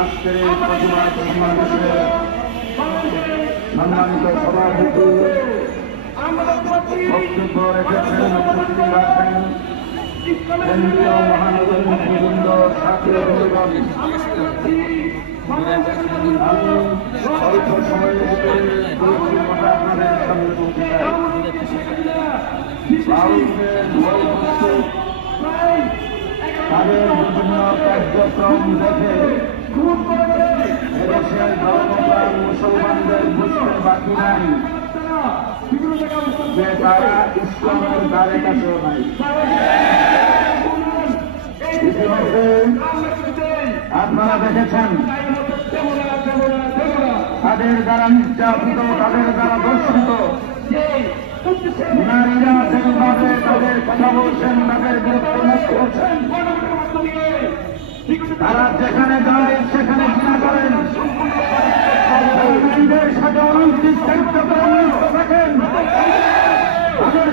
আজকের এই প্রতিবাদ সমাবেশে সম্মানিত সভাপতি বক্তব্য রেখেছেন, উপস্থিত আছেন কেন্দ্রীয় মহানগর নেতৃবৃন্দ, ছাত্র বন্ধুগণ। আমি অল্প সময়ের ভিতরে দুটি কথা আপনাদের সামনে বলতে চাই। তাদের বিভিন্ন কার্যক্রম দেখে এদেশের ধর্মপ্রাণ মুসলমানদের বুঝতে বাকি নাই যে তারা ইসলামের দ্বারে কাছেও নাই। ইতিমধ্যে আপনারা দেখেছেন তাদের দ্বারা নির্যাতিত, তাদের দ্বারা দর্শিত নারীরা যেভাবে তাদের কথা বলছেন, তাদের বিরুদ্ধে মুখ করছেন, তারা যেখানে যায় সেখানে ঘৃণা করেন, নারীদের সাথে অনৈতিক চরিত্র থাকেন, তাদের